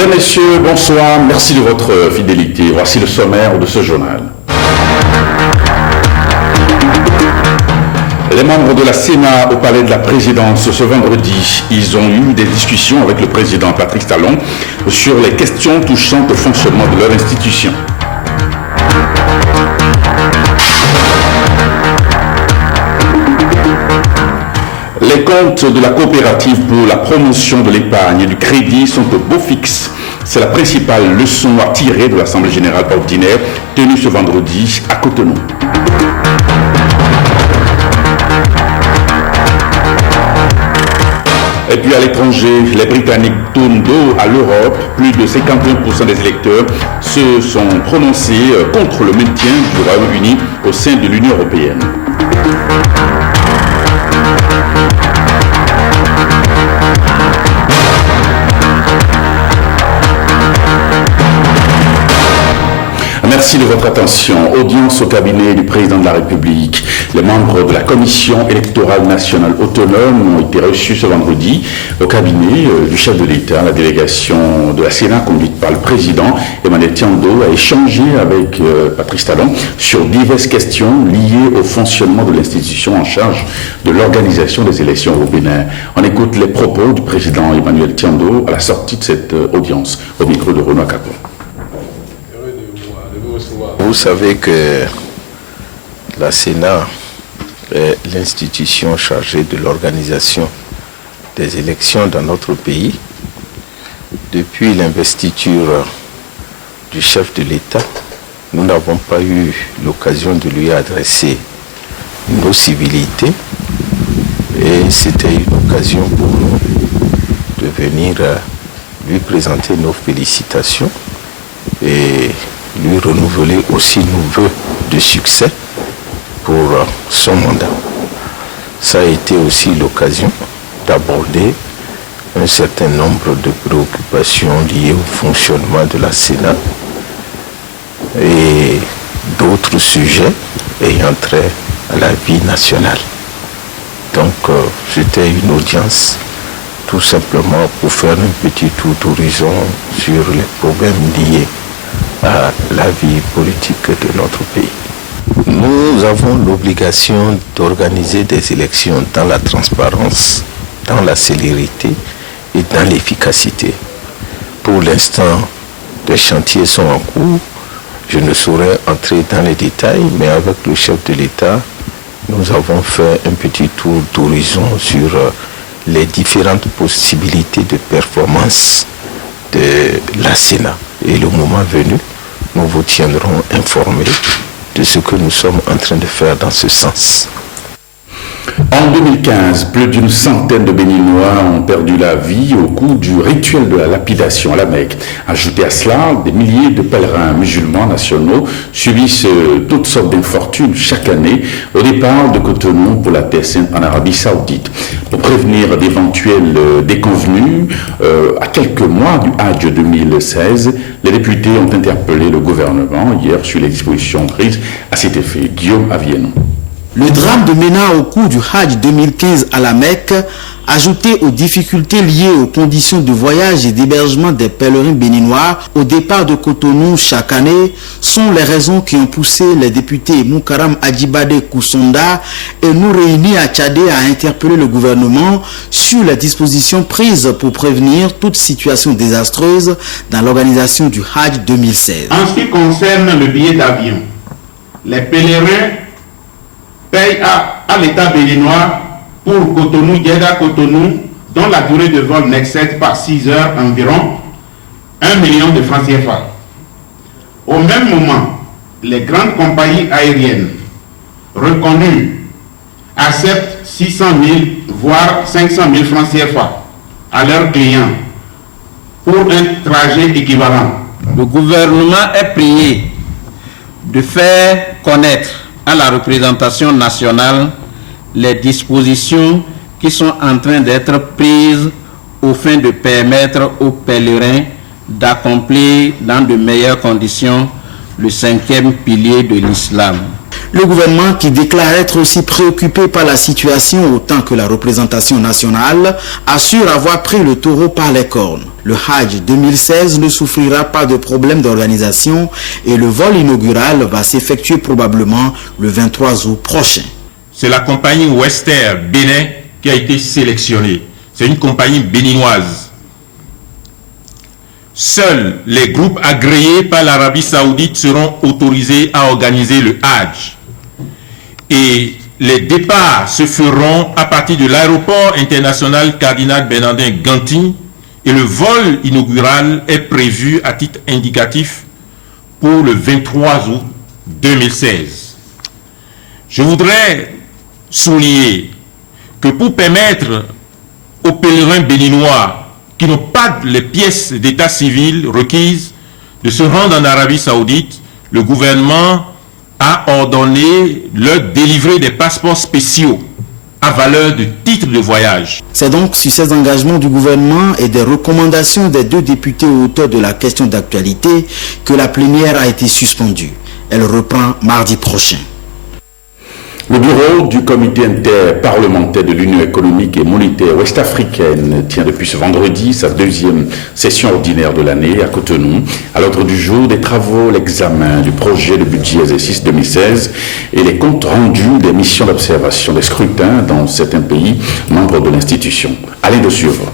Mesdames, Messieurs, bonsoir. Merci de votre fidélité. Voici le sommaire de ce journal. Les membres de la Sénat au Palais de la Présidence ce vendredi, ils ont eu des discussions avec le président Patrice Talon sur les questions touchant au fonctionnement de leur institution. Les comptes de la coopérative pour la promotion de l'épargne et du crédit sont au beau fixe. C'est la principale leçon à tirer de l'Assemblée générale ordinaire tenue ce vendredi à Cotonou. Et puis à l'étranger, les Britanniques tournent dos à l'Europe. Plus de 51% des électeurs se sont prononcés contre le maintien du Royaume-Uni au sein de l'Union européenne. Merci de votre attention. Audience au cabinet du président de la République. Les membres de la Commission électorale nationale autonome ont été reçus ce vendredi au cabinet du chef de l'État. La délégation de la Sénat, conduite par le président Emmanuel Tiando, a échangé avec Patrice Talon sur diverses questions liées au fonctionnement de l'institution en charge de l'organisation des élections au Bénin. On écoute les propos du président Emmanuel Tiando à la sortie de cette audience, au micro de Renaud Capon. Vous savez que la Sénat est l'institution chargée de l'organisation des élections dans notre pays. Depuis l'investiture du chef de l'État, nous n'avons pas eu l'occasion de lui adresser nos civilités et c'était une occasion pour nous de venir lui présenter nos félicitations et lui renouveler aussi nos vœux de succès pour son mandat. Ça a été aussi l'occasion d'aborder un certain nombre de préoccupations liées au fonctionnement de la Sénat et d'autres sujets ayant trait à la vie nationale. Donc c'était une audience tout simplement pour faire un petit tour d'horizon sur les problèmes liés à la vie politique de notre pays. Nous avons l'obligation d'organiser des élections dans la transparence, dans la célérité et dans l'efficacité. Pour l'instant, les chantiers sont en cours. Je ne saurais entrer dans les détails, mais avec le chef de l'État, nous avons fait un petit tour d'horizon sur les différentes possibilités de performance de la Sénat. Et le moment venu, nous vous tiendrons informés de ce que nous sommes en train de faire dans ce sens. En 2015, plus d'une centaine de Béninois ont perdu la vie au cours du rituel de la lapidation à la Mecque. Ajouté à cela, des milliers de pèlerins musulmans nationaux subissent toutes sortes d'infortunes chaque année au départ de Cotonou pour la Terre Sainte en Arabie Saoudite. Pour prévenir d'éventuelles déconvenues, à quelques mois du Hajj 2016, les députés ont interpellé le gouvernement hier sur les dispositions prises à cet effet. Guillaume Avienon. Le drame de Ména au cours du Hajj 2015 à la Mecque, ajouté aux difficultés liées aux conditions de voyage et d'hébergement des pèlerins béninois au départ de Cotonou chaque année, sont les raisons qui ont poussé les députés Moukaram Adjibade Koussonda et nous réunis à Tchadé à interpeller le gouvernement sur les dispositions prises pour prévenir toute situation désastreuse dans l'organisation du Hajj 2016. En ce qui concerne le billet d'avion, les pèlerins paye à l'État béninois pour Cotonou-Djeddah-Cotonou, dont la durée de vol n'excède pas 6 heures environ, 1 million de francs CFA. Au même moment, les grandes compagnies aériennes reconnues acceptent 600 000 voire 500 000 francs CFA à leurs clients pour un trajet équivalent. Le gouvernement est prié de faire connaître à la représentation nationale les dispositions qui sont en train d'être prises au fin de permettre aux pèlerins d'accomplir dans de meilleures conditions le 5e pilier de l'islam. Le gouvernement, qui déclare être aussi préoccupé par la situation autant que la représentation nationale, assure avoir pris le taureau par les cornes. Le Hajj 2016 ne souffrira pas de problème d'organisation et le vol inaugural va s'effectuer probablement le 23 août prochain. C'est la compagnie Wester Bénin qui a été sélectionnée. C'est une compagnie béninoise. Seuls les groupes agréés par l'Arabie Saoudite seront autorisés à organiser le Hajj. Et les départs se feront à partir de l'aéroport international Cardinal Bernardin Ganty et le vol inaugural est prévu à titre indicatif pour le 23 août 2016. Je voudrais souligner que pour permettre aux pèlerins béninois qui n'ont pas les pièces d'état civil requises de se rendre en Arabie Saoudite, le gouvernement a ordonné leur délivrer des passeports spéciaux à valeur de titre de voyage. C'est donc sur ces engagements du gouvernement et des recommandations des 2 députés auteurs de la question d'actualité que la plénière a été suspendue. Elle reprend mardi prochain. Le bureau du comité interparlementaire de l'Union économique et monétaire ouest-africaine tient depuis ce vendredi sa 2e session ordinaire de l'année à Cotonou. À l'ordre du jour des travaux, l'examen du projet de budget exercice 2016 et les comptes rendus des missions d'observation des scrutins dans certains pays membres de l'institution. Allez de suivre.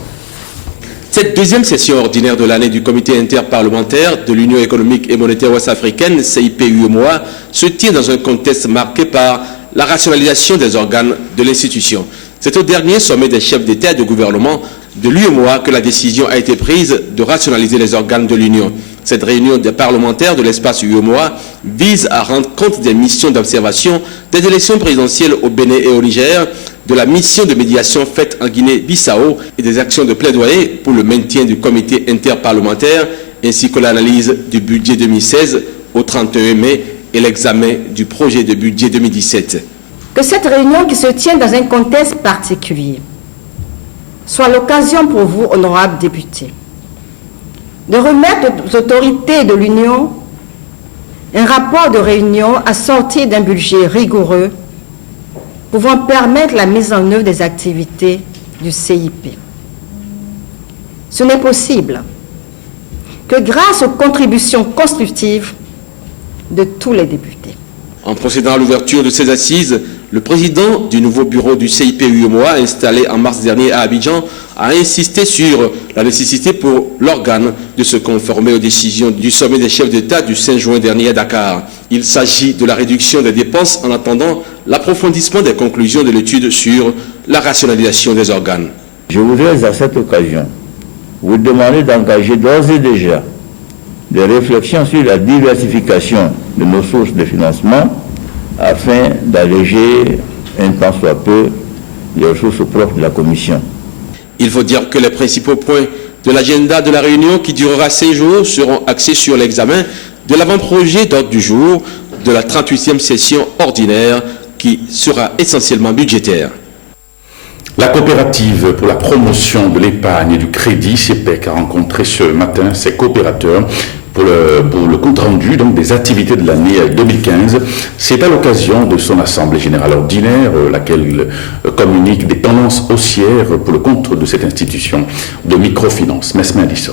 Cette 2e session ordinaire de l'année du comité interparlementaire de l'Union économique et monétaire ouest-africaine, CIP-UEMOA, se tient dans un contexte marqué par la rationalisation des organes de l'institution. C'est au dernier sommet des chefs d'État et de gouvernement de l'UEMOA que la décision a été prise de rationaliser les organes de l'Union. Cette réunion des parlementaires de l'espace UEMOA vise à rendre compte des missions d'observation des élections présidentielles au Bénin et au Niger, de la mission de médiation faite en Guinée-Bissau et des actions de plaidoyer pour le maintien du comité interparlementaire, ainsi que l'analyse du budget 2016 au 31 mai et l'examen du projet de budget 2017. Que cette réunion qui se tient dans un contexte particulier soit l'occasion pour vous, honorables députés, de remettre aux autorités de l'Union un rapport de réunion assorti d'un budget rigoureux pouvant permettre la mise en œuvre des activités du CIP. Ce n'est possible que grâce aux contributions constructives de tous les députés. En procédant à l'ouverture de ces assises, le président du nouveau bureau du CIP-UEMOA, installé en mars dernier à Abidjan, a insisté sur la nécessité pour l'organe de se conformer aux décisions du sommet des chefs d'État du 5 juin dernier à Dakar. Il s'agit de la réduction des dépenses en attendant l'approfondissement des conclusions de l'étude sur la rationalisation des organes. Je voudrais à cette occasion vous demander d'engager d'ores et déjà des réflexions sur la diversification de nos sources de financement afin d'alléger un tant soit peu les ressources propres de la Commission. Il faut dire que les principaux points de l'agenda de la réunion qui durera 5 jours seront axés sur l'examen de l'avant-projet d'ordre du jour de la 38e session ordinaire qui sera essentiellement budgétaire. La coopérative pour la promotion de l'épargne et du crédit, CEPEC, a rencontré ce matin ses coopérateurs pour le compte-rendu des activités de l'année 2015. C'est à l'occasion de son assemblée générale ordinaire, laquelle communique des tendances haussières pour le compte de cette institution de microfinance. Mesme Adissa.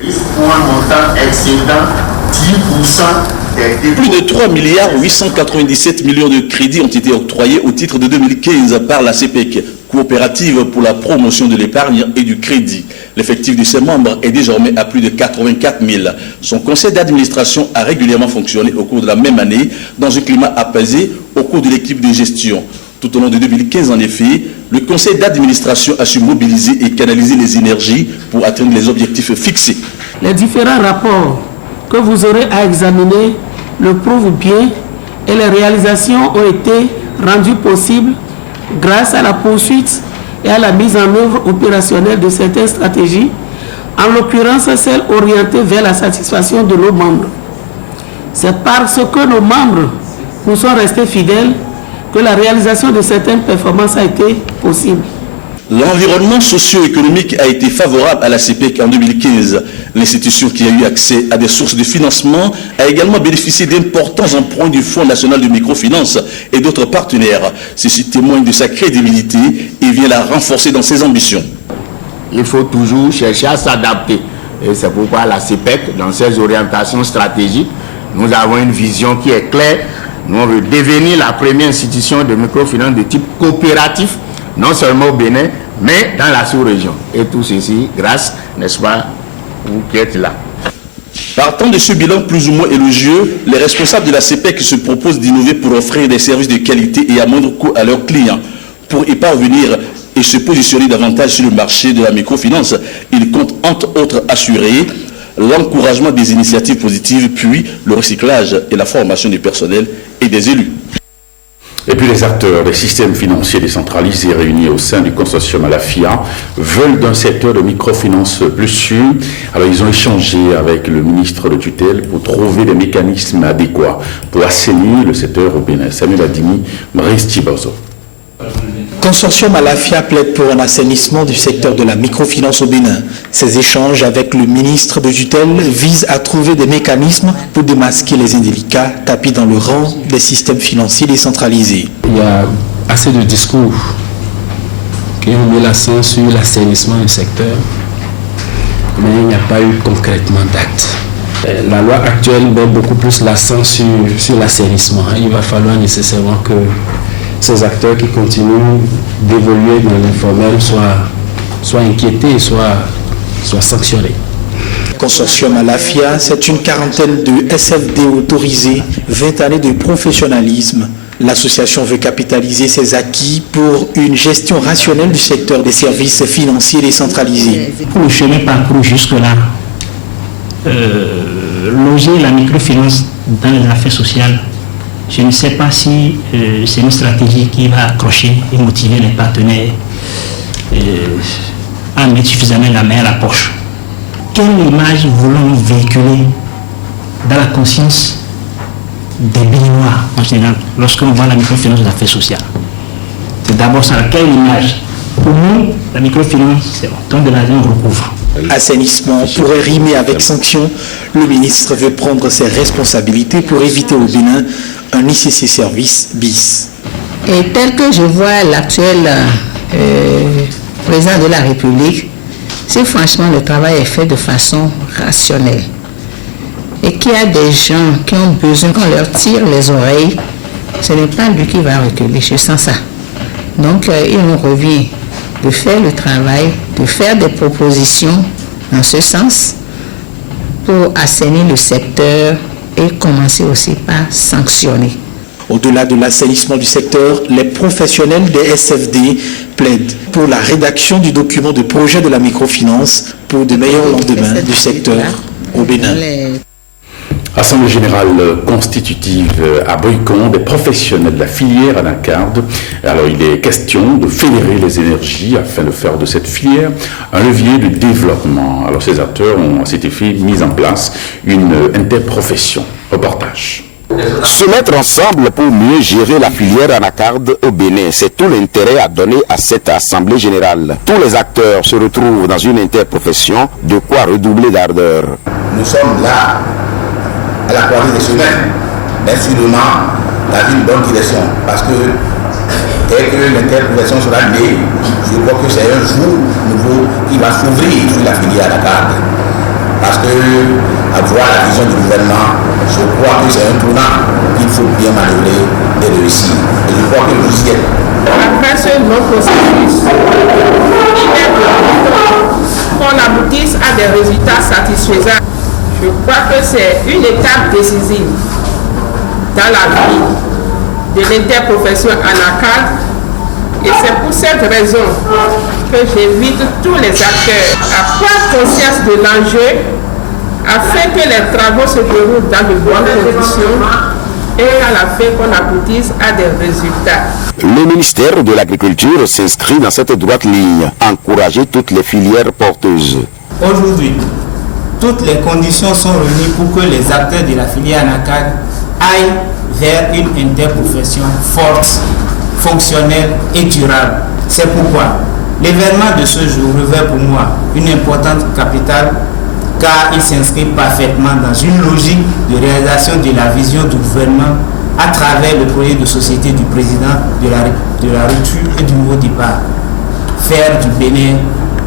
Pour un montant excédant 10% Plus de 3 milliards 897 millions de crédits ont été octroyés au titre de 2015 par la CEPEC, coopérative pour la promotion de l'épargne et du crédit. L'effectif de ses membres est désormais à plus de 84 000. Son conseil d'administration a régulièrement fonctionné au cours de la même année dans un climat apaisé au cours de l'équipe de gestion. Tout au long de 2015, en effet, le conseil d'administration a su mobiliser et canaliser les énergies pour atteindre les objectifs fixés. Les différents rapports que vous aurez à examiner le prouvent bien et les réalisations ont été rendues possibles grâce à la poursuite et à la mise en œuvre opérationnelle de certaines stratégies, en l'occurrence celles orientées vers la satisfaction de nos membres. C'est parce que nos membres nous sont restés fidèles que la réalisation de certaines performances a été possible. L'environnement socio-économique a été favorable à la CEPEC en 2015. L'institution qui a eu accès à des sources de financement a également bénéficié d'importants emprunts du Fonds national de microfinance et d'autres partenaires. Ceci témoigne de sa crédibilité et vient la renforcer dans ses ambitions. il faut toujours chercher à s'adapter. Et c'est pourquoi la CEPEC, dans ses orientations stratégiques, nous avons une vision qui est claire. Nous, on veut devenir la première institution de microfinance de type coopératif, non seulement au Bénin, mais dans la sous-région. Et tout ceci grâce, n'est-ce pas, vous qui êtes là. Partant de ce bilan plus ou moins élogieux, les responsables de la CEPEC se proposent d'innover pour offrir des services de qualité et à moindre coût à leurs clients. Pour y parvenir et se positionner davantage sur le marché de la microfinance, ils comptent entre autres assurer l'encouragement des initiatives positives, puis le recyclage et la formation du personnel et des élus. Et puis les acteurs des systèmes financiers décentralisés réunis au sein du consortium Alafia veulent d'un secteur de microfinance plus sûr. Alors ils ont échangé avec le ministre de tutelle pour trouver des mécanismes adéquats pour assainir le secteur au Bénin. Samuel Adimi, Maurice Tibozo. Consortium Alafia plaide pour un assainissement du secteur de la microfinance au Bénin. Ces échanges avec le ministre de tutelle visent à trouver des mécanismes pour démasquer les indélicats tapis dans le rang des systèmes financiers décentralisés. Il y a assez de discours qui ont mis l'accent sur l'assainissement du secteur, mais il n'y a pas eu concrètement d'actes. La loi actuelle met beaucoup plus l'accent sur l'assainissement. Il va falloir nécessairement que ces acteurs qui continuent d'évoluer dans l'informel soient inquiétés et soient sanctionnés. Consortium Alafia, c'est une quarantaine de SFD autorisés, 20 années de professionnalisme. L'association veut capitaliser ses acquis pour une gestion rationnelle du secteur des services financiers décentralisés. Pour le chemin parcouru jusque-là, loger la microfinance dans les affaires sociales, je ne sais pas si c'est une stratégie qui va accrocher et motiver les partenaires à mettre suffisamment la main à la poche. Quelle image voulons-nous véhiculer dans la conscience des Béninois en général lorsqu'on voit la microfinance des affaires sociales? C'est d'abord ça. Quelle image? Pour nous, la microfinance, c'est autant de l'argent qu'on recouvre. Assainissement pourrait rimer avec sanction. Le ministre veut prendre ses responsabilités pour éviter au Bénin un ICC service bis. Et tel que je vois l'actuel président de la République, si franchement le travail est fait de façon rationnelle et qu'il y a des gens qui ont besoin qu'on leur tire les oreilles, ce n'est pas lui qui va reculer, je sens ça. Donc il nous revient de faire le travail, de faire des propositions dans ce sens pour assainir le secteur et commencer aussi par sanctionner. Au-delà de l'assainissement du secteur, les professionnels des SFD plaident pour la rédaction du document de projet de la microfinance pour de meilleurs lendemains du secteur au Bénin. Assemblée générale constitutive à Boycon des professionnels de la filière anacarde. Alors il est question de fédérer les énergies afin de faire de cette filière un levier de développement. Alors ces acteurs ont à cet effet mis en place une interprofession. Reportage. Se mettre ensemble pour mieux gérer la filière anacarde au Bénin, c'est tout l'intérêt à donner à cette assemblée générale. Tous les acteurs se retrouvent dans une interprofession, de quoi redoubler d'ardeur. Nous sommes là à la croisée des chemins, mais sûrement dans une bonne direction, parce que dès que l'interprofession sera née, je crois que c'est un jour nouveau qui va s'ouvrir sur la filière anacarde. Parce que, à voir la vision du gouvernement, je crois que c'est un tournant qu'il faut bien manœuvrer et réussir. Et je crois que vous y êtes. Après ce long processus, il est important qu'on aboutisse à des résultats satisfaisants. Je crois que c'est une étape décisive dans la vie de l'interprofession anacarde. Et c'est pour cette raison que j'invite tous les acteurs à prendre conscience de l'enjeu afin que les travaux se déroulent dans de bonnes conditions et à la fin qu'on aboutisse à des résultats. Le ministère de l'Agriculture s'inscrit dans cette droite ligne, encourager toutes les filières porteuses. Aujourd'hui, toutes les conditions sont réunies pour que les acteurs de la filière anacarde aillent vers une interprofession forte, fonctionnelle et durable. C'est pourquoi l'événement de ce jour revêt pour moi une importante capitale car il s'inscrit parfaitement dans une logique de réalisation de la vision du gouvernement à travers le projet de société du président de la rupture et du nouveau départ. Faire du Bénin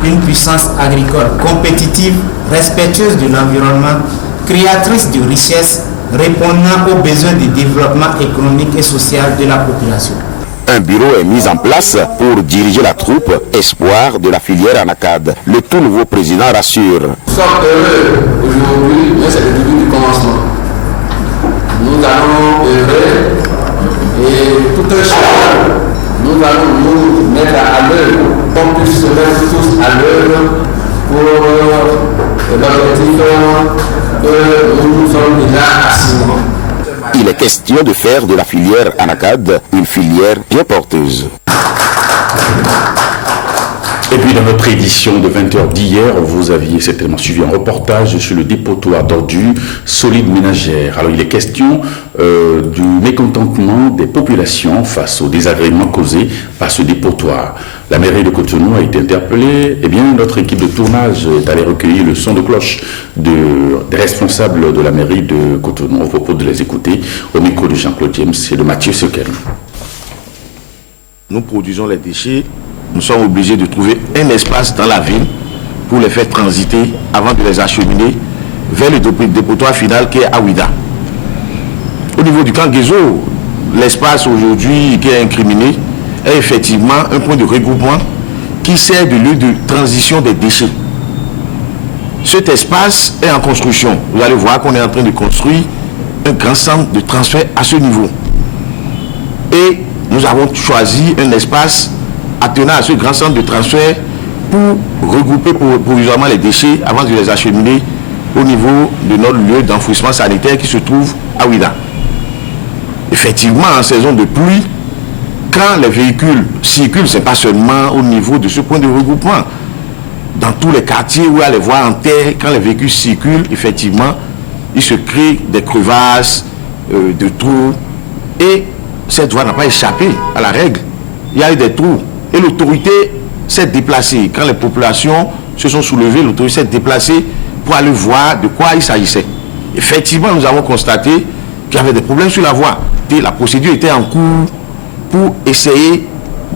une puissance agricole compétitive, respectueuse de l'environnement, créatrice de richesses, répondant aux besoins de développement économique et social de la population. Un bureau est mis en place pour diriger la troupe espoir de la filière Anacad. Le tout nouveau président rassure. Nous sommes heureux aujourd'hui, mais c'est le début du commencement. Nous allons œuvrer et tout un chacun, nous allons nous mettre à l'œuvre, qu'on puisse se mettre tous à l'œuvre pour l'objectif que nous sommes déjà assurés. Il est question de faire de la filière Anacad une filière bien porteuse. Et puis dans notre édition de 20h d'hier, vous aviez certainement suivi un reportage sur le dépotoir d'ordures solides ménagères. Alors il est question du mécontentement des populations face aux désagréments causés par ce dépotoir. La mairie de Cotonou a été interpellée. Eh bien, notre équipe de tournage est allée recueillir le son de cloche des responsables de la mairie de Cotonou. On vous propose de les écouter au micro de Jean-Claude James et de Mathieu Sekel. Nous produisons les déchets. Nous sommes obligés de trouver un espace dans la ville pour les faire transiter avant de les acheminer vers le dépotoir final qui est à Ouida. Au niveau du camp Guézo, l'espace aujourd'hui qui est incriminé est effectivement un point de regroupement qui sert de lieu de transition des déchets. Cet espace est en construction. Vous allez voir qu'on est en train de construire un grand centre de transfert à ce niveau. Et nous avons choisi un espace attenant à ce grand centre de transfert pour regrouper provisoirement les déchets avant de les acheminer au niveau de notre lieu d'enfouissement sanitaire qui se trouve à Ouida. Effectivement, en saison de pluie, quand les véhicules circulent, ce n'est pas seulement au niveau de ce point de regroupement. Dans tous les quartiers où il y a les voies en terre, quand les véhicules circulent, effectivement, il se crée des crevasses, de trous. Et cette voie n'a pas échappé à la règle. Il y a eu des trous. Et l'autorité s'est déplacée. Quand les populations se sont soulevées, l'autorité s'est déplacée pour aller voir de quoi il s'agissait. Effectivement, nous avons constaté qu'il y avait des problèmes sur la voie. Et la procédure était en cours pour essayer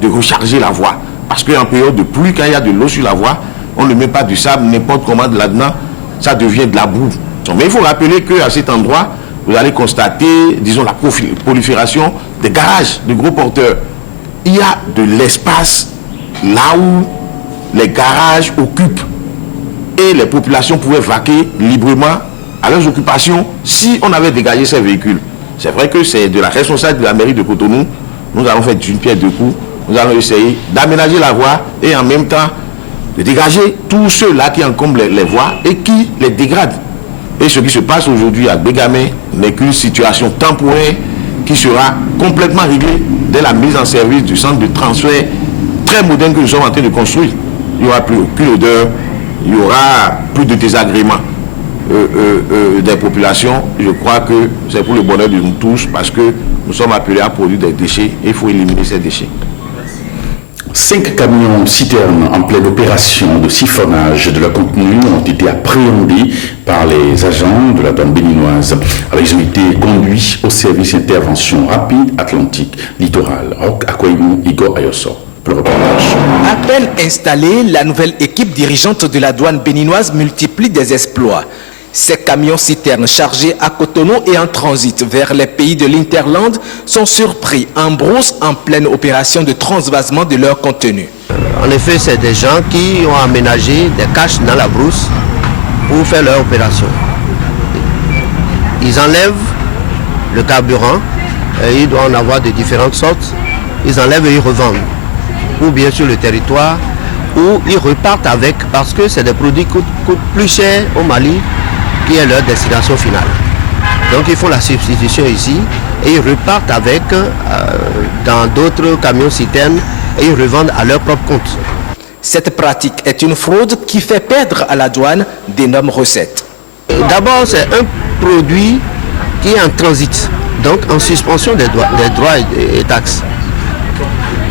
de recharger la voie. Parce qu'en période de pluie, quand il y a de l'eau sur la voie, on ne met pas du sable, n'importe comment de là-dedans, ça devient de la boue. Mais il faut rappeler qu'à cet endroit, vous allez constater, disons, la prolifération des garages de gros porteurs. Il y a de l'espace là où les garages occupent et les populations pouvaient vaquer librement à leurs occupations si on avait dégagé ces véhicules. C'est vrai que c'est de la responsabilité de la mairie de Cotonou. Nous allons faire d'une pierre deux coups. Nous allons essayer d'aménager la voie et en même temps de dégager tous ceux-là qui encombrent les voies et qui les dégradent. Et ce qui se passe aujourd'hui à Bégamé n'est qu'une situation temporaire qui sera complètement réglée dès la mise en service du centre de transfert très moderne que nous sommes en train de construire. Il n'y aura plus aucune odeur, il y aura plus de désagréments des populations. Je crois que c'est pour le bonheur de nous tous parce que nous sommes appelés à produire des déchets et il faut éliminer ces déchets. 5 camions citernes en pleine opération de siphonnage de leur contenu ont été appréhendés par les agents de la douane béninoise. Alors, ils ont été conduits au service intervention rapide Atlantique Littoral. Rock Akwaïmou, Igor Ayoso. Pour le reportage. À peine installée, la nouvelle équipe dirigeante de la douane béninoise multiplie des exploits. Ces camions citernes chargés à Cotonou et en transit vers les pays de l'Interland sont surpris en brousse en pleine opération de transvasement de leur contenu. En effet, c'est des gens qui ont aménagé des caches dans la brousse pour faire leur opération. Ils enlèvent le carburant, et il doit en avoir de différentes sortes. Ils enlèvent et ils revendent, ou bien sur le territoire, ou ils repartent avec, parce que c'est des produits qui coûtent plus cher au Mali, qui est leur destination finale. Donc ils font la substitution ici et ils repartent avec dans d'autres camions citernes et ils revendent à leur propre compte. Cette pratique est une fraude qui fait perdre à la douane d'énormes recettes. D'abord, c'est un produit qui est en transit, donc en suspension des droits et taxes.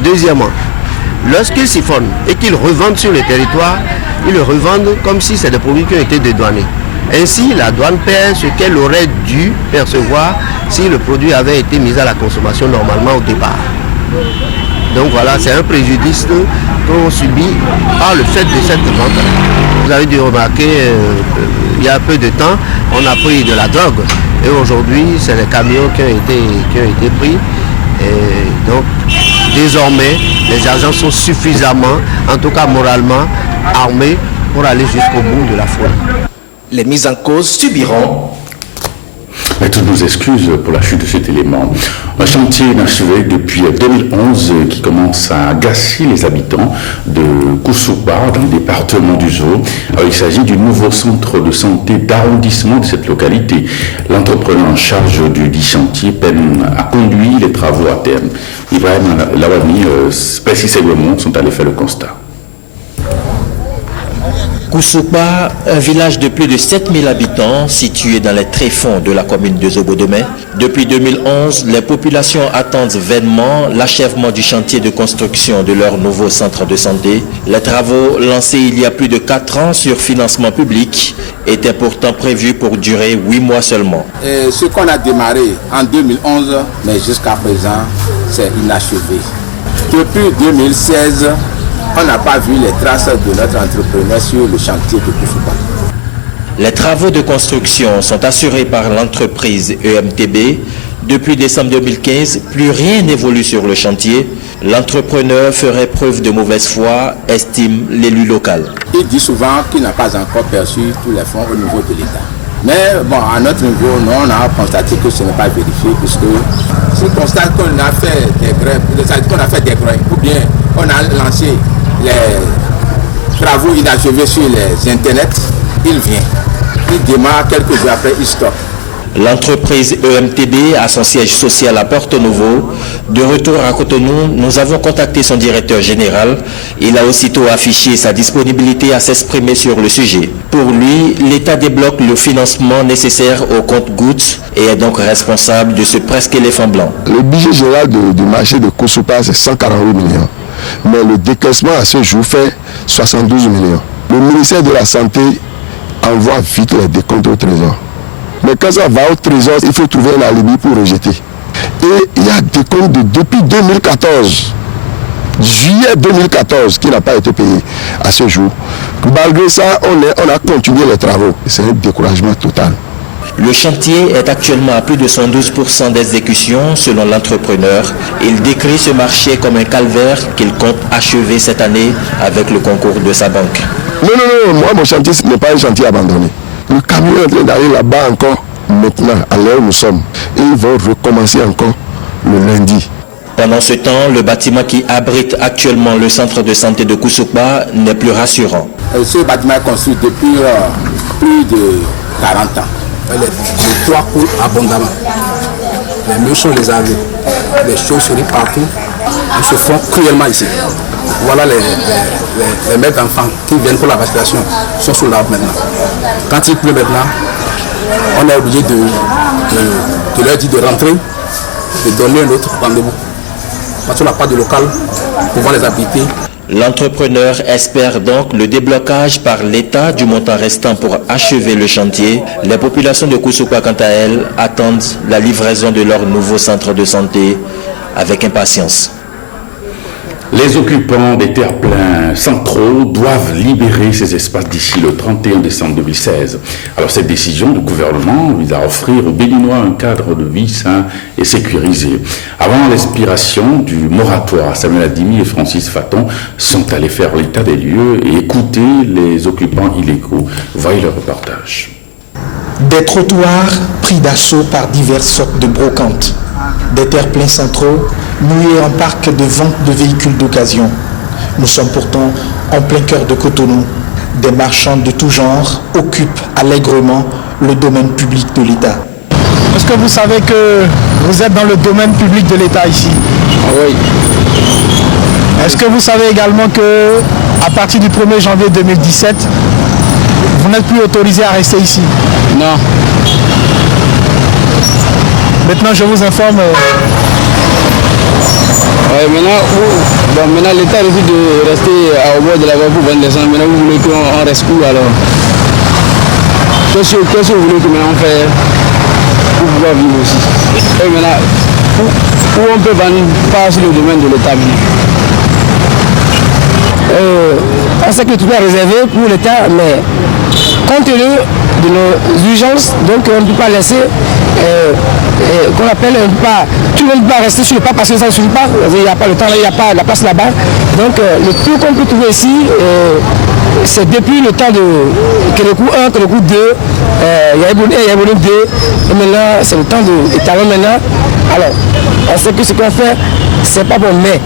Deuxièmement, lorsqu'ils siphonnent et qu'ils revendent sur le territoire, ils le revendent comme si c'est des produits qui ont été dédouanés. Ainsi, la douane perd ce qu'elle aurait dû percevoir si le produit avait été mis à la consommation normalement au départ. Donc voilà, c'est un préjudice qu'on subit par le fait de cette vente. Vous avez dû remarquer, il y a peu de temps, on a pris de la drogue. Et aujourd'hui, c'est les camions qui ont été pris. Et donc, désormais, les agents sont suffisamment, en tout cas moralement, armés pour aller jusqu'au bout de la fraude. Les mises en cause subiront. Mais toutes nos excuses pour la chute de cet élément. Un chantier inachevé depuis 2011 qui commence à agacer les habitants de Koussouba dans le département du Zo. Alors, il s'agit du nouveau centre de santé d'arrondissement de cette localité. L'entrepreneur en charge du dit chantier peine à conduire les travaux à terme. Ibrahim Lawani, Précis Seglemont sont allés faire le constat. Koussouba, un village de plus de 7000 habitants situé dans les tréfonds de la commune de Zobodemé. Depuis 2011, les populations attendent vainement l'achèvement du chantier de construction de leur nouveau centre de santé. Les travaux lancés il y a plus de 4 ans sur financement public étaient pourtant prévus pour durer 8 mois seulement. Et ce qu'on a démarré en 2011, mais jusqu'à présent, c'est inachevé. Depuis 2016, on n'a pas vu les traces de notre entrepreneur sur le chantier de Koussouba. Les travaux de construction sont assurés par l'entreprise EMTB. Depuis décembre 2015, plus rien n'évolue sur le chantier. L'entrepreneur ferait preuve de mauvaise foi, estime l'élu local. Il dit souvent qu'il n'a pas encore perçu tous les fonds au niveau de l'État. Mais bon, à notre niveau, nous, on a constaté que ce n'est pas vérifié, puisque si on constate qu'on a fait des grèves, ou bien on a lancé les travaux inachevés sur les internets, il vient. Il démarre quelques jours après, il stoppe. L'entreprise EMTB a son siège social à Porto Novo. De retour à Cotonou, nous avons contacté son directeur général. Il a aussitôt affiché sa disponibilité à s'exprimer sur le sujet. Pour lui, l'État débloque le financement nécessaire au compte-gouttes et est donc responsable de ce presque éléphant blanc. Le budget général du marché de Koussouba, c'est 148 millions. Mais le décaissement à ce jour fait 72 millions. Le ministère de la Santé envoie vite les décomptes au trésor. Mais quand ça va au trésor, il faut trouver un alibi pour rejeter. Et il y a des comptes depuis 2014, juillet 2014, qui n'a pas été payé à ce jour. Malgré ça, on a continué les travaux. C'est un découragement total. Le chantier est actuellement à plus de 112% d'exécution selon l'entrepreneur. Il décrit ce marché comme un calvaire qu'il compte achever cette année avec le concours de sa banque. Non, moi mon chantier ce n'est pas un chantier abandonné. Le camion est en train d'aller là-bas encore maintenant, à l'heure où nous sommes. Et ils vont recommencer encore le lundi. Pendant ce temps, le bâtiment qui abrite actuellement le centre de santé de Koussouba n'est plus rassurant. Ce bâtiment est construit depuis plus de 40 ans. Les toits coulent abondamment. Les murs sont lézardés. Les chauves-souris partout. Ils se font cruellement ici. Voilà les mères d'enfants qui viennent pour la vaccination sont sous l'arbre maintenant. Quand il pleut maintenant, on est obligé de leur dire de rentrer, de donner un autre rendez-vous. Parce qu'on n'a pas de local pour pouvoir les habiter. L'entrepreneur espère donc le déblocage par l'État du montant restant pour achever le chantier. Les populations de Koussouba, quant à elles, attendent la livraison de leur nouveau centre de santé avec impatience. Les occupants des terre-pleins centraux doivent libérer ces espaces d'ici le 31 décembre 2016. Alors cette décision du gouvernement vise à offrir aux Béninois un cadre de vie sain et sécurisé. Avant l'expiration du moratoire, Samuel Adimi et Francis Faton sont allés faire l'état des lieux et écouter les occupants illégaux. Voyez le reportage. Des trottoirs pris d'assaut par diverses sortes de brocantes. Des terre-pleins centraux mouillés en parc de vente de véhicules d'occasion. Nous sommes pourtant en plein cœur de Cotonou. Des marchands de tout genre occupent allègrement le domaine public de l'État. Est-ce que vous savez que vous êtes dans le domaine public de l'État ici? Oui. Est-ce que vous savez également que à partir du 1er janvier 2017, vous n'êtes plus autorisé à rester ici? Non. Maintenant, je vous informe. Maintenant l'État décide de rester au bord de la voie pour vendre les gens. Maintenant, vous voulez qu'on reste où alors? Qu'est-ce que vous voulez que maintenant on fait pour pouvoir vivre aussi? Et maintenant, où on peut pas sur le domaine de l'État minier. On sait que tout est réservé pour l'État, mais compte tenu de nos urgences, donc on ne peut pas laisser, qu'on appelle, tout le monde ne peut pas rester sur le parc parce que ça ne suffit pas, il n'y a pas le temps, il n'y a pas la place là-bas. Donc le plus qu'on peut trouver ici, c'est depuis le temps de Kérékou 1, Kérékou 2, Yabouni 2, et maintenant c'est le temps de Talon maintenant. Alors, on sait que ce qu'on fait, c'est pas bon, mais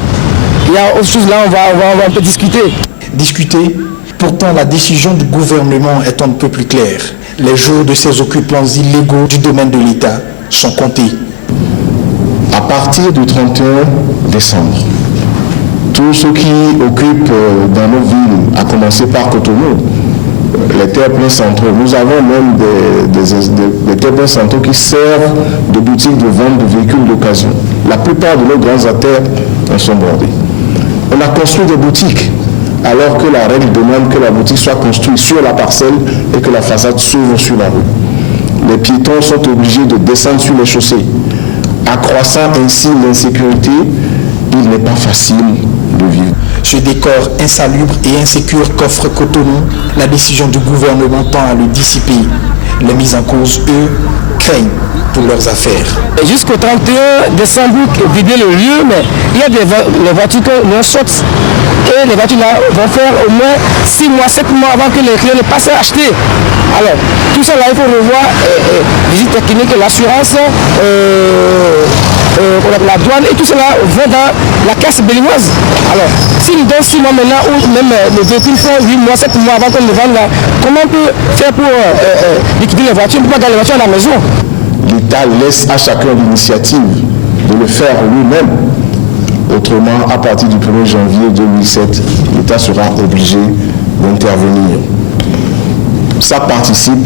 il y a autre chose là, on va un peu discuter. Discuter. Pourtant, la décision du gouvernement est un peu plus claire. Les jours de ces occupants illégaux du domaine de l'État sont comptés. À partir du 31 décembre, tous ceux qui occupent dans nos villes, à commencer par Cotonou, les terres pleins centraux, nous avons même des terres pleins centraux qui servent de boutiques de vente de véhicules d'occasion. La plupart de nos grands artères en sont bordés. On a construit des boutiques, alors que la règle demande que la boutique soit construite sur la parcelle et que la façade s'ouvre sur la rue. Les piétons sont obligés de descendre sur les chaussées, accroissant ainsi l'insécurité. Il n'est pas facile de vivre. Ce décor insalubre et insécure qu'offre Cotonou, la décision du gouvernement tend à le dissiper. Les mises en cause, eux, craignent pour leurs affaires. Jusqu'au 31 décembre, vider le lieu, mais il y a les voitures que l'on sortent. Et les voitures là vont faire au moins 6 mois, 7 mois avant que les clients ne passent à acheter. Alors, tout ça là, il faut revoir visite technique, l'assurance, la douane et tout cela va dans la caisse béninoise. Alors, s'ils nous donnent 6 mois maintenant ou même les véhicules font 8 mois, 7 mois avant qu'on les vende là, comment on peut faire pour liquider les voitures? On ne peut pas garder les voitures à la maison. L'État laisse à chacun l'initiative de le faire lui-même. Autrement, à partir du 1er janvier 2007, l'État sera obligé d'intervenir. Ça participe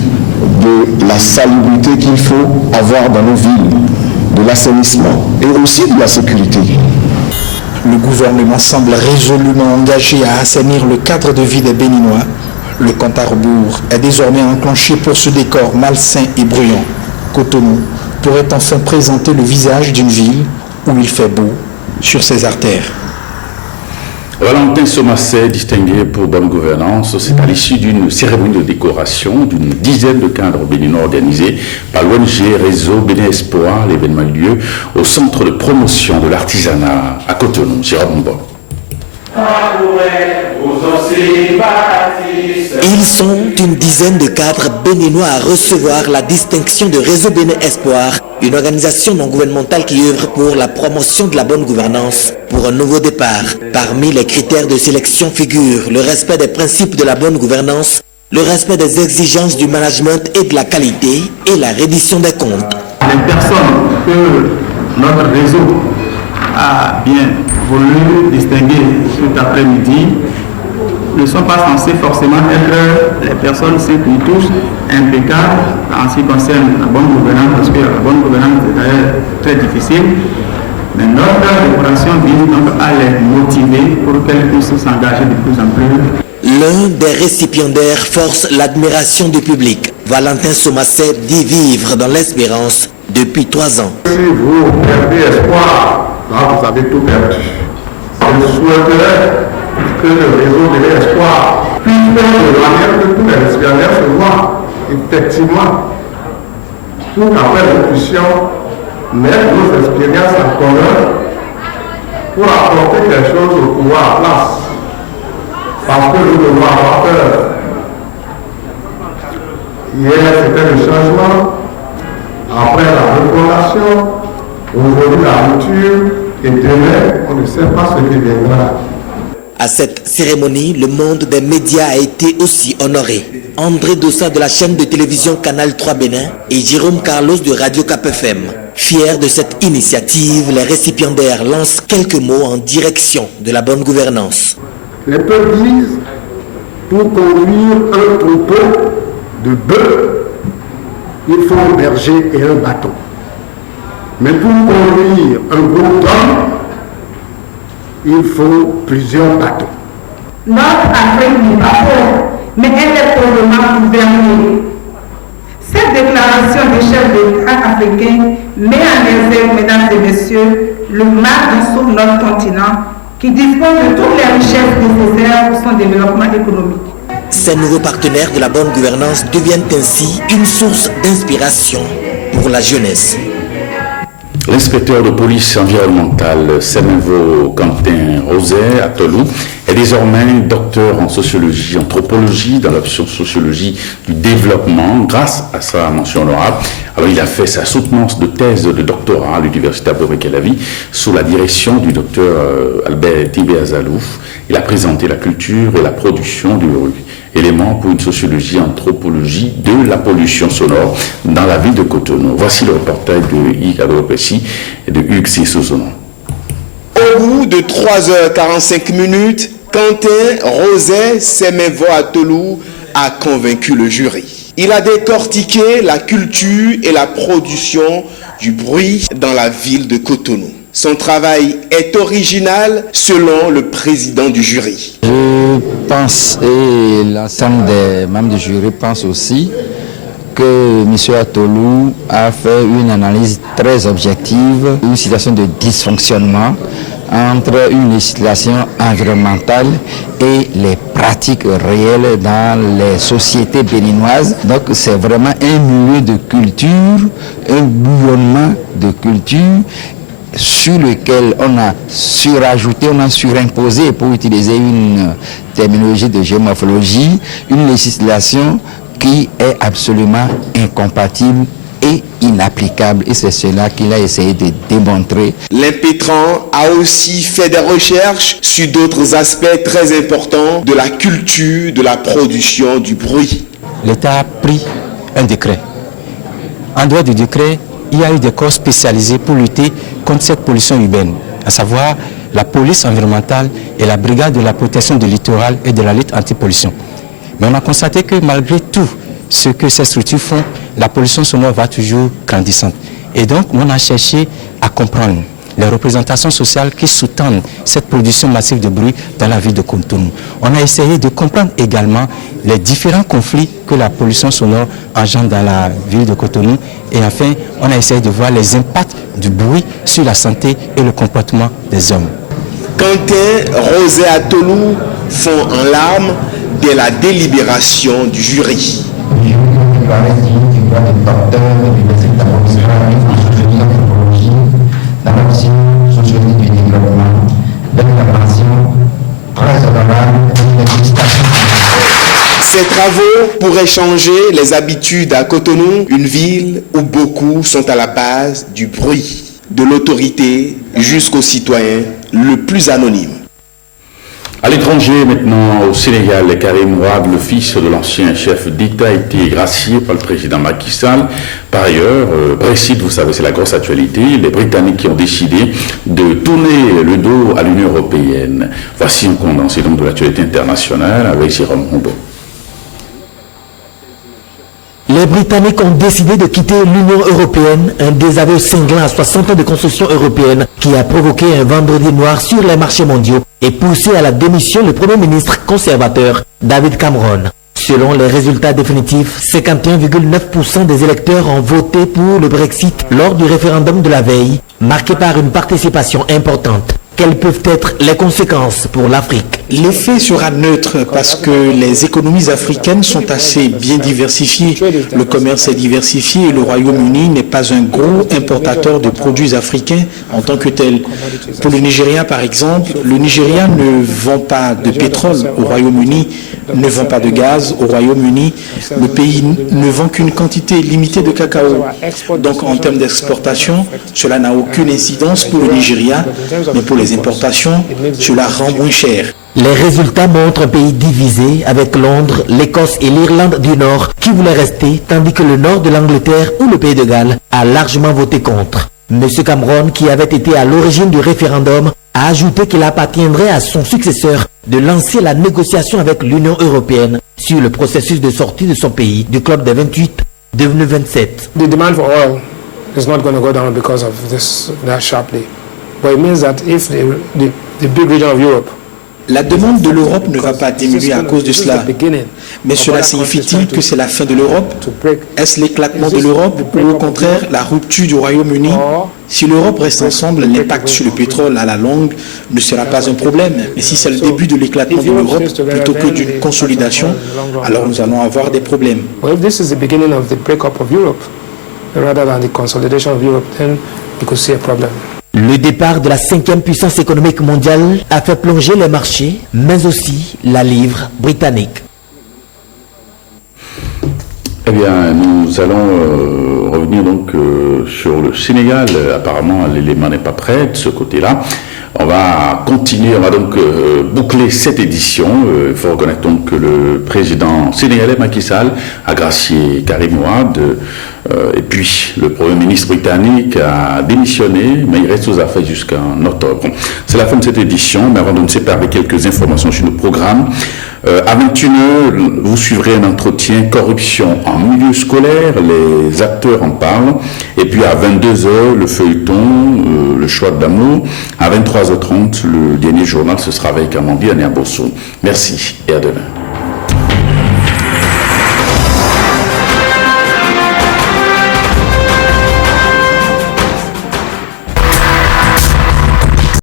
de la salubrité qu'il faut avoir dans nos villes, de l'assainissement et aussi de la sécurité. Le gouvernement semble résolument engagé à assainir le cadre de vie des Béninois. Le compte à rebours est désormais enclenché pour ce décor malsain et bruyant. Cotonou pourrait enfin présenter le visage d'une ville où il fait beau sur ses artères. Valentin Somasset, distingué pour bonne gouvernance, c'est à l'issue d'une cérémonie de décoration d'une dizaine de cadres béninois organisés par l'ONG Réseau Bénin Espoir. L'événement eut lieu au centre de promotion de l'artisanat à Cotonou. Jérôme Bon. Ils sont une dizaine de cadres béninois à recevoir la distinction de Réseau Bénin Espoir, une organisation non gouvernementale qui œuvre pour la promotion de la bonne gouvernance pour un nouveau départ. Parmi les critères de sélection figurent le respect des principes de la bonne gouvernance, le respect des exigences du management et de la qualité et la reddition des comptes. Les personnes que notre réseau a bien voulu distinguer cet après-midi ne sont pas censées forcément être les personnes qui touchent impeccables en ce qui concerne la bonne gouvernance, parce que la bonne gouvernance est d'ailleurs très difficile. Mais notre décoration vise donc à les motiver pour qu'elles puissent s'engager de plus en plus. L'un des récipiendaires force l'admiration du public. Valentin Somasset dit vivre dans l'espérance depuis 3 ans. Si vous perdez espoir, là vous avez tout perdu. Je souhaiterais que le réseau de l'espoir puisse faire de manière que tous les récipiendaires se voient effectivement, pour qu'après nous puissions mettre nos expériences en commun pour apporter quelque chose au pouvoir en place. Parce que nous devons avoir peur. Hier c'était le changement, après la refondation, aujourd'hui la rupture, et demain on ne sait pas ce qui viendra. À cette cérémonie, le monde des médias a été aussi honoré. André Dossa de la chaîne de télévision Canal 3 Bénin et Jérôme Carlos de Radio Cap FM. Fiers de cette initiative, les récipiendaires lancent quelques mots en direction de la bonne gouvernance. Les peuples disent, pour conduire un troupeau de bœufs, il faut un berger et un bâton. Mais pour conduire un groupe d'hommes, il faut plusieurs bateaux. Notre Afrique n'est pas pauvre, mais elle est probablement gouvernée. Cette déclaration des chefs d'État africains met en exergue, mesdames et messieurs, le mal dont souffre notre continent, qui dispose de toutes les richesses nécessaires pour son développement économique. Ces nouveaux partenaires de la bonne gouvernance deviennent ainsi une source d'inspiration pour la jeunesse. L'inspecteur de police environnementale Semenvo Quentin Roset à Tolou est désormais docteur en sociologie, anthropologie dans l'option sociologie du développement grâce à sa mention honorable. Alors il a fait sa soutenance de thèse de doctorat à l'université Abou-Bekelavi sous la direction du docteur Albert Tibé Azalouf. Il a présenté la culture et la production du bruit, éléments pour une sociologie anthropologie de la pollution sonore dans la ville de Cotonou. Voici le reportage de Yves Adopessi et de Hugues Sissozono. Au bout de 3h45, Quentin Roset Semenvo à Tolou a convaincu le jury. Il a décortiqué la culture et la production du bruit dans la ville de Cotonou. Son travail est original selon le président du jury. Je pense, et l'ensemble des membres du jury pense aussi, que M. Atolou a fait une analyse très objective, une situation de dysfonctionnement entre une législation environnementale et les pratiques réelles dans les sociétés béninoises. Donc c'est vraiment un milieu de culture, un bouillonnement de culture sur lequel on a surajouté, on a surimposé, pour utiliser une terminologie de géomorphologie, une législation qui est absolument incompatible et inapplicable. Et c'est cela qu'il a essayé de démontrer. L'impétrant a aussi fait des recherches sur d'autres aspects très importants de la culture, de la production du bruit. L'État a pris un décret. En dehors du décret, il y a eu des corps spécialisés pour lutter contre cette pollution urbaine, à savoir la police environnementale et la brigade de la protection du littoral et de la lutte anti-pollution. Mais on a constaté que malgré tout ce que ces structures font, la pollution sonore va toujours grandissante. Et donc, on a cherché à comprendre les représentations sociales qui sous-tendent cette production massive de bruit dans la ville de Cotonou. On a essayé de comprendre également les différents conflits que la pollution sonore engendre dans la ville de Cotonou. Et enfin, on a essayé de voir les impacts du bruit sur la santé et le comportement des hommes. Quentin Roset à Tolou fond en larmes dès la délibération du jury. Ces travaux pourraient changer les habitudes à Cotonou, une ville où beaucoup sont à la base du bruit, de l'autorité jusqu'au citoyen le plus anonyme. À l'étranger, maintenant, au Sénégal, Karim Wade, le fils de l'ancien chef d'État, a été gracié par le président Macky Sall. Par ailleurs, Brexit, vous savez, c'est la grosse actualité. Les Britanniques qui ont décidé de tourner le dos à l'Union européenne. Voici un condensé donc de l'actualité internationale avec Jérôme Rondeau. Les Britanniques ont décidé de quitter l'Union européenne, un désaveu cinglant à 60 ans de construction européenne qui a provoqué un vendredi noir sur les marchés mondiaux et poussé à la démission le Premier ministre conservateur David Cameron. Selon les résultats définitifs, 51,9% des électeurs ont voté pour le Brexit lors du référendum de la veille, marqué par une participation importante. Quelles peuvent être les conséquences pour l'Afrique? L'effet sera neutre parce que les économies africaines sont assez bien diversifiées. Le commerce est diversifié et le Royaume-Uni n'est pas un gros importateur de produits africains en tant que tel. Pour le Nigeria, par exemple, le Nigeria ne vend pas de pétrole au Royaume-Uni, ne vend pas de gaz au Royaume-Uni. Le pays ne vend qu'une quantité limitée de cacao. Donc en termes d'exportation, cela n'a aucune incidence pour le Nigeria, mais pour les importations, cela rend moins cher. Les résultats montrent un pays divisé avec Londres, l'Écosse et l'Irlande du Nord qui voulaient rester, tandis que le nord de l'Angleterre ou le Pays de Galles a largement voté contre. M. Cameron, qui avait été à l'origine du référendum, a ajouté qu'il appartiendrait à son successeur de lancer la négociation avec l'Union européenne sur le processus de sortie de son pays du club des 28 devenu 27. The demand for oil is not going to go down because of that sharply. But it means that if the big region of Europe La demande de l'Europe ne va pas diminuer à cause de cela. Mais cela signifie-t-il que c'est la fin de l'Europe? Est-ce l'éclatement de l'Europe ou au contraire la rupture du Royaume-Uni? Si l'Europe reste ensemble, l'impact sur le pétrole à la longue ne sera pas un problème. Mais si c'est le début de l'éclatement de l'Europe plutôt que d'une consolidation, alors nous allons avoir des problèmes. Le départ de la 5e puissance économique mondiale a fait plonger les marchés, mais aussi la livre britannique. Eh bien, nous allons revenir donc sur le Sénégal. Apparemment, l'élément n'est pas prêt de ce côté-là. On va continuer, on va donc boucler cette édition. Il faut reconnaître donc que le président sénégalais Macky Sall a gracié Karim Wade. Et puis, le Premier ministre britannique a démissionné, mais il reste aux affaires jusqu'en octobre. C'est la fin de cette édition, mais avant de nous séparer quelques informations sur nos programmes. À 21h, vous suivrez un entretien corruption en milieu scolaire, les acteurs en parlent. Et puis à 22h, le feuilleton, le choix d'amour. À 23h30, le dernier journal, ce sera avec Amandine Bosso. Merci et à demain.